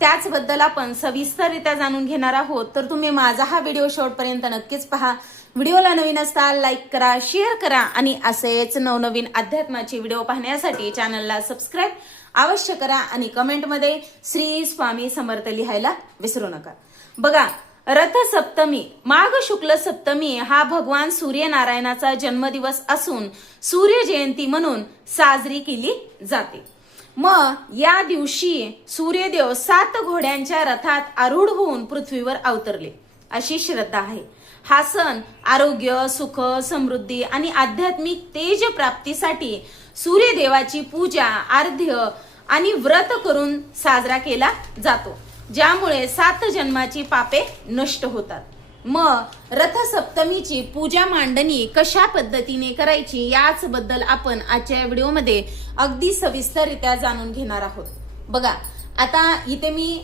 त्याचबद्दल आपण सविस्तररित्या जाणून घेणार आहोत. तर तुम्ही माझा हा व्हिडिओ शेवटपर्यंत नक्कीच पहा. व्हिडिओला नवीन असताल लाईक करा शेअर करा आणि असेच नवनवीन अध्यात्माचे व्हिडिओ पाहण्यासाठी चॅनलला सबस्क्राईब अवश्य करा आणि कमेंटमध्ये श्री स्वामी समर्थ लिहायला विसरू नका. बघा रथ सप्तमी माघ शुक्ल सप्तमी हा भगवान सूर्यनारायणाचा जन्मदिवस असून सूर्य जयंती म्हणून साजरी केली जाते. मग या दिवशी सूर्यदेव सात घोड्यांच्या रथात आरूढ होऊन पृथ्वीवर अवतरले. अशी श्रद्धा आहे. हा सण आरोग्य सुख समृद्धी आणि आध्यात्मिक तेज प्राप्तीसाठी सूर्यदेवाची पूजा आर्ध्य आणि व्रत करून साजरा केला जातो. ज्यामुळे सात जन्माची पापे नष्ट होतात. मग रथसप्तमीची पूजा मांडणी कशा पद्धतीने करायची याच बद्दल आपण आजच्या या व्हिडिओमध्ये अगदी सविस्तररित्या जाणून घेणार आहोत. बघा आता इथे मी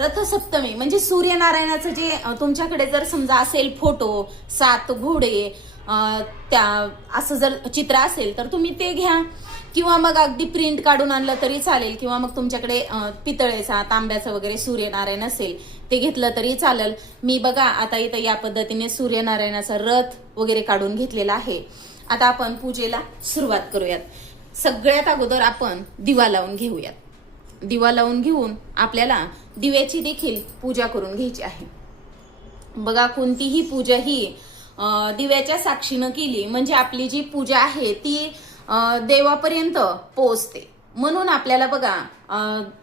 रथसप्तमी म्हणजे सूर्यनारायणाचं जे तुमच्याकडे जर समजा असेल फोटो सात घोडे त्या असं जर चित्र असेल तर तुम्ही ते घ्या. किंवा मग अगदी प्रिंट काढून आणलं तरी चालेल किंवा मग तुमच्याकडे पितळेचा तांब्याचा वगैरे सूर्यनारायण असेल ते घेतलं तरी चालेल. मी बघा आता इथं या पद्धतीने सूर्यनारायणाचा रथ वगैरे काढून घेतलेला आहे. आता आपण पूजेला सुरुवात करूयात. सगळ्यात अगोदर आपण दिवा लावून घेऊयात. दिवा लावून घेऊन आपल्याला दिव्याची देखील पूजा करून घ्यायची आहे. बघा कोणतीही पूजा ही दिव्याच्या साक्षीनं केली म्हणजे आपली जी पूजा आहे ती देवापर्यंत पोहोचते. म्हणून आपल्याला बघा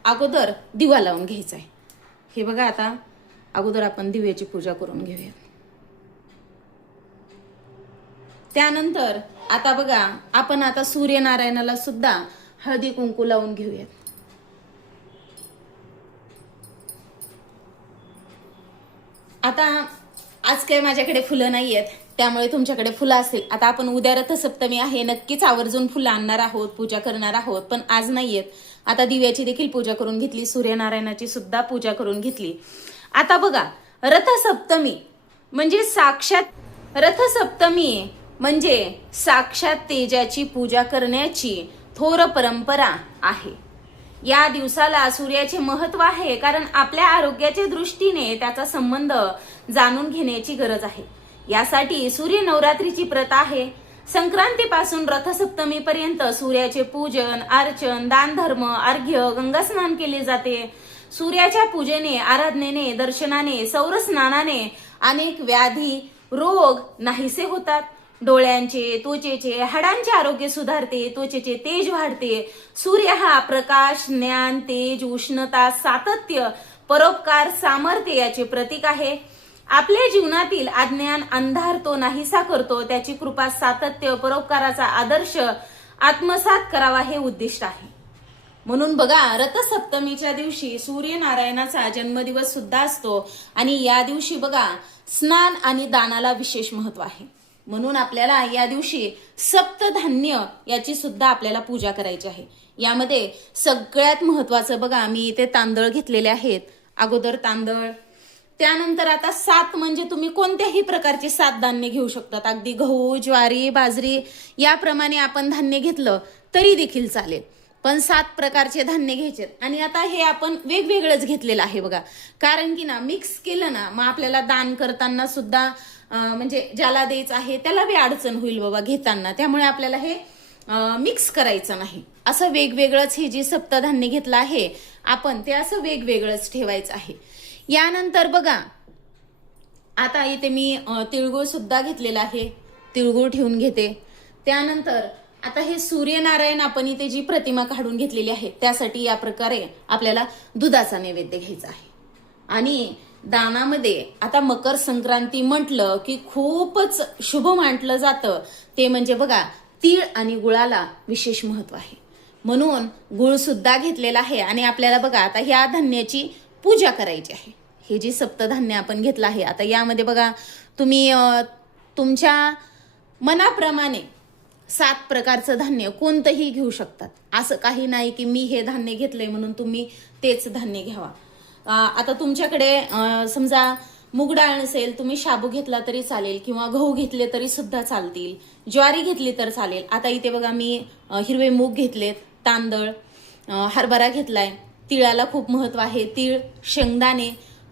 अगोदर दिवा लावून घ्यायचा आहे हे बघा आता अगोदर आपण दिव्याची पूजा करून घेऊया त्यानंतर आता बघा आपण आता सूर्यनारायणाला सुद्धा हळदी कुंकू लावून घेऊयात. आता आज काही माझ्याकडे फुलं नाही आहेत त्यामुळे तुमच्याकडे फुलं असेल. आता आपण उद्या रथसप्तमी आहे. नक्कीच आवर्जून फुलं आणणार आहोत पूजा करणार आहोत पण आज नाही आहेत आता दिव्याची देखील पूजा करून घेतली सूर्यनारायणाची सुद्धा पूजा करून घेतली. आता बघा रथसप्तमी म्हणजे साक्षात रथसप्तमी म्हणजे साक्षात तेजाची पूजा करण्याची थोर परंपरा आहे. या दिवसाला सूर्याचे महत्त्व आहे कारण आपल्या आरोग्याच्या दृष्टीने त्याचा संबंध जाणून घेण्याची गरज आहे. यासाठी सूर्य नवरात्रीची प्रथा आहे. संक्रांतीपासून रथसप्तमी पर्यंत सूर्याचे पूजन अर्चन दानधर्म अर्घ्य गंगास्नान केले जाते. सूर्याच्या पूजेने आराधनेने दर्शनाने सौरस्नानाने अनेक व्याधी रोग नाहीसे होतात. डोळ्यांचे त्वचेचे हाडांचे आरोग्य सुधारते त्वचेचे तेज वाढते. सूर्य हा प्रकाश ज्ञान तेज उष्णता सातत्य परोपकार सामर्थ्य याचे प्रतीक आहे. आपल्या जीवनातील अज्ञान अंधार तो नाहीसा करतो त्याची कृपा सातत्य परोपकाराचा आदर्श आत्मसात करावा हे उद्दिष्ट आहे. म्हणून बघा रथसप्तमीच्या दिवशी सूर्यनारायणाचा जन्मदिवस सुद्धा असतो आणि या दिवशी बघा स्नान आणि दानाला विशेष महत्त्व आहे. म्हणून आपल्याला या दिवशी सप्तधान्य याची सुद्धा आपल्याला पूजा करायची आहे. यामध्ये सगळ्यात महत्वाचं बघा मी इथे तांदळ घेतलेले आहेत. अगोदर तांदळ त्यानंतर आता सात म्हणजे तुम्ही कोणत्याही प्रकारचे सात धान्य घेऊ शकतात. अगदी गहू ज्वारी बाजरी याप्रमाणे आपण धान्य घेतलं तरी देखील चालेल. पण सात प्रकारचे धान्य घ्यायचे. आणि आता हे आपण वेगवेगळंच घेतलेलं आहे बघा. कारण की ना मिक्स केलं ना मग आपल्याला दान करताना सुद्धा म्हणजे ज्याला द्यायचं आहे त्याला बी अडचण होईल बाबा घेताना. त्यामुळे आपल्याला हे मिक्स करायचं नाही. असं वेगवेगळंच हे जे सप्तधान्य घेतलं आहे आपण ते असं वेगवेगळंच ठेवायचं आहे. यानंतर बघा. आता इथे मी तिळगुळ सुद्धा घेतलेला आहे. तिळगुळ ठेवून घेते. त्यानंतर आता हे सूर्यनारायण आपण इथे जी प्रतिमा काढून घेतलेली आहे त्यासाठी या प्रकारे आपल्याला दुधाचा नैवेद्य घ्यायचा आहे. आणि दानामध्ये आता मकर संक्रांती म्हटलं की खूपच शुभ मानलं जातं. ते म्हणजे बघा तीळ आणि गुळाला विशेष महत्त्व आहे. म्हणून गुळ सुद्धा घेतलेला आहे आणि आपल्याला बघा आता ह्या धान्याची पूजा करायची आहे. हे जे सप्तधान्य आपण घेतलं आहे आता यामध्ये बघा तुम्ही तुमच्या मनाप्रमाणे सात प्रकारचं धान्य कोणतंही घेऊ शकतात. असं काही नाही की मी हे धान्य घेतलंय म्हणून तुम्ही तेच धान्य घ्यावा. आता तुमच्याकडे समजा मूग डाळ नसेल तुम्ही शाबू घेतला तरी चालेल किंवा गहू घेतले तरी सुद्धा चालतील. ज्वारी घेतली तर चालेल. आता इथे बघा मी हिरवे मूग घेतलेत तांदळ हरभरा घेतलाय. तिळाला खूप महत्त्व आहे. तीळ शेंगदाणे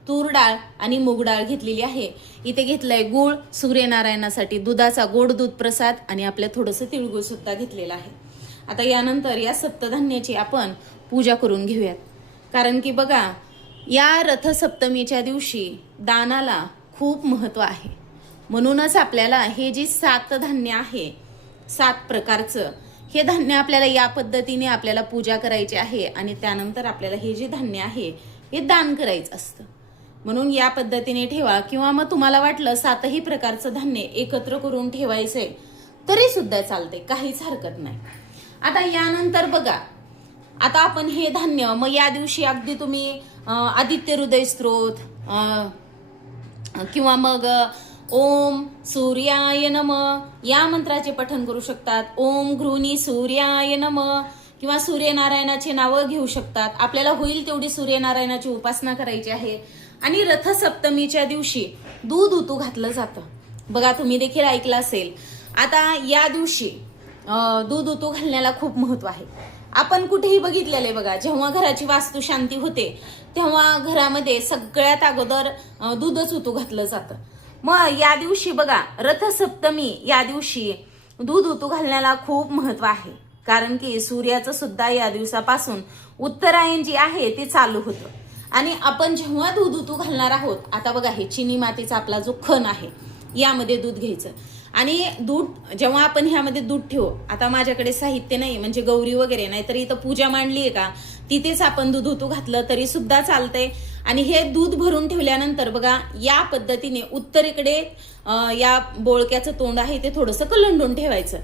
तूर डाळ आणि मूग डाळ घेतलेली आहे. इथे घेतलंय गुळ सूर्यनारायणासाठी दुधाचा गोड दूध प्रसाद आणि आपल्या थोडंसं तिळगुळ सुद्धा घेतलेलं आहे. आता यानंतर या सप्तधान्याची आपण पूजा करून घेऊयात. कारण की बघा या रथसप्तमीच्या दिवशी दानाला खूप महत्त्व आहे. म्हणूनच आपल्याला हे जी सात धान्य आहे सात प्रकारचं हे धान्य आपल्याला या पद्धतीने आपल्याला पूजा करायची आहे आणि त्यानंतर आपल्याला हे जे धान्य आहे हे दान करायचं असतं. म्हणून या पद्धतीने ठेवा किंवा मग तुम्हाला वाटलं सातही प्रकारचं धान्य एकत्र करून ठेवायचंय तरी सुद्धा चालते काहीच हरकत नाही. आता यानंतर बघा आता आपण हे धान्य मग या दिवशी अगदी तुम्ही आदित्य हृदय स्त्रोत किंवा मग ओम सूर्याय नम. या मंत्राचे पठन करू शकतात. ओम घृणी सूर्याय नम. किंवा सूर्यनारायणाची नावं घेऊ शकतात. आपल्याला होईल तेवढी सूर्यनारायणाची उपासना करायची आहे. आणि रथसप्तमीच्या दिवशी दूध उतू घातलं जातं. बघा तुम्ही देखील ऐकलं असेल. आता या दिवशी दूध उतू घालण्याला खूप महत्त्व आहे. आपण कुठेही बघितलेलं आहे बघा जेव्हा घराची वास्तू शांती होते तेव्हा घरामध्ये सगळ्यात अगोदर दूधच उतू घातलं जातं. मग या दिवशी बघा रथसप्तमी या दिवशी दूध ऋतू घालण्याला खूप महत्त्व आहे. कारण की सूर्याचं सुद्धा या दिवसापासून उत्तरायण जी आहे ते चालू होतं. आणि आपण जेव्हा दूध ऋतू घालणार आहोत आता बघा हे चिनी मातीचा आपला जो खण आहे यामध्ये दूध घ्यायचं. आणि दूध जेव्हा आपण ह्यामध्ये दूध ठेवू आता माझ्याकडे साहित्य नाही म्हणजे गौरी वगैरे नाही तर इथं पूजा मांडली आहे का तिथेच आपण दूध ऋतू घातलं तरी सुद्धा चालतंय. आणि हे दूध भरून ठेवल्यानंतर बघा या पद्धतीने उत्तरेकडे या बोळक्याचं तोंड आहे ते थोडंसं कलंडून ठेवायचं.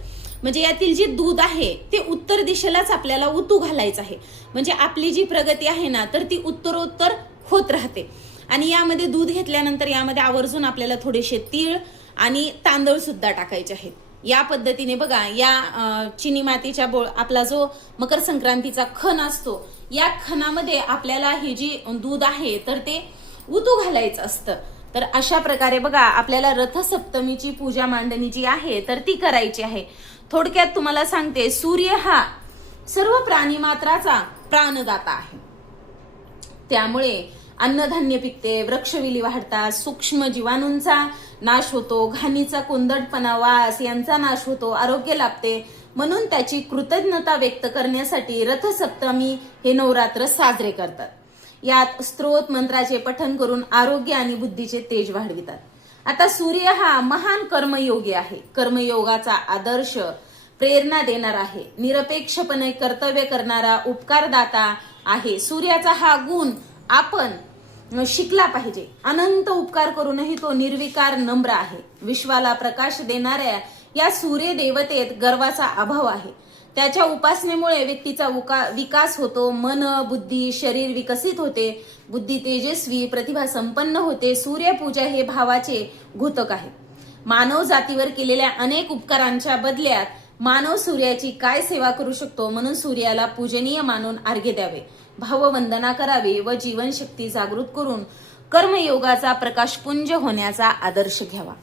म्हणजे यातील जे दूध आहे ते उत्तर दिशेलाच आपल्याला उतू घालायचं आहे. म्हणजे आपली जी प्रगती आहे ना तर ती उत्तरोत्तर होत राहते. आणि यामध्ये दूध घेतल्यानंतर यामध्ये आवर्जून आपल्याला थोडेसे तीळ आणि तांदूळ सुद्धा टाकायचे आहेत. या पद्धतीने बघा या चिनी मातीच्या बोळ आपला जो मकर संक्रांतीचा खण असतो या खणामध्ये आपल्याला हे जी दूध आहे तर ते उतू घालायचं असतं. तर अशा प्रकारे बघा आपल्याला रथसप्तमीची पूजा मांडणी जी आहे तर ती करायची आहे. थोडक्यात तुम्हाला सांगते सूर्य हा सर्व प्राणी मात्राचा प्राणदाता आहे. त्यामुळे अन्नधान्य पिकते वृक्षविली वाढतात सूक्ष्म जीवाणूंचा नाश होतो घाणीचा कोंदटपणा वास यांचा नाश होतो आरोग्य लाभते. म्हणून त्याची कृतज्ञता व्यक्त करण्यासाठी रथसप्तमी हे नवरात्र साजरे करतात. यात स्त्रोत मंत्राचे पठन करून आरोग्य आणि बुद्धीचे तेज वाढवितात. आता सूर्य हा महान कर्मयोगी आहे. कर्मयोगाचा आदर्श प्रेरणा देणार आहे. निरपेक्षपणे कर्तव्य करणारा उपकारदाता आहे. सूर्याचा हा गुण आपण शिकला पाहिजे. अनंत उपकार करूनही तो निर्विकार नम्र आहे. विश्वाला प्रकाश देणाऱ्या या सूर्य देवतेत गर्वाचा अभाव आहे. त्याच्या उपासनेमुळे व्यक्तीचा उका- विकास होतो. मन बुद्धी शरीर विकसित होते. बुद्धी तेजस्वी प्रतिभा संपन्न होते. सूर्यपूजा हे भावाचे घोतक आहे. मानव जातीवर केलेल्या अनेक उपकारांच्या बदल्यात मानव सूर्याची काय सेवा करू शकतो? म्हणून सूर्याला पूजनीय मानून अर्घ्य द्यावे. भाववंदना करावी व जीवनशक्ती जागृत करून कर्मयोगाचा प्रकाशपुंज होण्याचा आदर्श घ्यावा.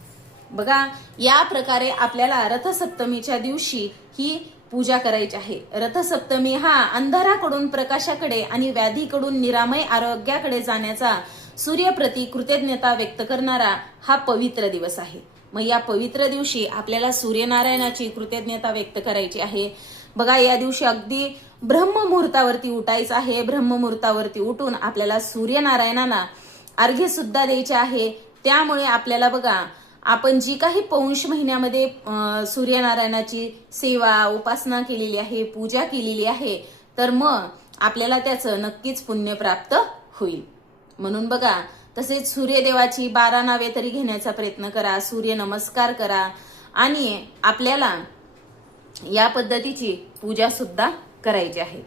बघा या प्रकारे आपल्याला रथसप्तमीच्या दिवशी ही पूजा करायची आहे. रथसप्तमी हा अंधाराकडून प्रकाशाकडे आणि व्याधीकडून निरामय आरोग्याकडे जाण्याचा सूर्यप्रती कृतज्ञता व्यक्त करणारा हा पवित्र दिवस आहे. मग या पवित्र दिवशी आपल्याला सूर्यनारायणाची कृतज्ञता व्यक्त करायची आहे. बघा या दिवशी अगदी ब्रह्ममुहूर्तावरती उठायचं आहे. ब्रह्ममुहूर्तावरती उठून आपल्याला सूर्यनारायणाला अर्घ्य सुद्धा द्यायचे आहे. त्यामुळे आपल्याला बघा आपण जी काही पौंश महिन्यामध्ये सूर्यनारायणाची सेवा उपासना केलेली आहे पूजा केलेली आहे तर मग आपल्याला त्याचं नक्कीच पुण्य प्राप्त होईल. म्हणून बघा तसेच सूर्यदेवाची बारा नावे तरी घेण्याचा प्रयत्न करा सूर्य नमस्कार करा आणि आपल्याला या पद्धतीची पूजा सुद्धा करायची आहे.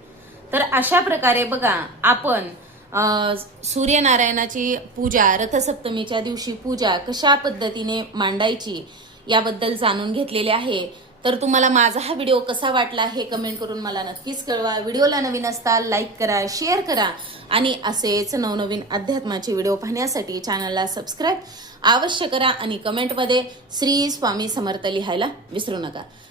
तर अशा प्रकारे बघा आपण सूर्यनारायणाची पूजा रथसप्तमीच्या दिवशी पूजा कशा पद्धतीने मांडायची याबद्दल जाणून घेतलेले आहे. तर तुम्हाला माझा हा व्हिडिओ कसा वाटला हे कमेंट करून मला नक्कीच कळवा. व्हिडिओला नवीन असता लाईक करा शेअर करा आणि असेच नवनवीन अध्यात्माचे व्हिडिओ पाहण्यासाठी चॅनलला सबस्क्राईब अवश्य करा आणि कमेंटमध्ये श्री स्वामी समर्थ लिहायला विसरू नका.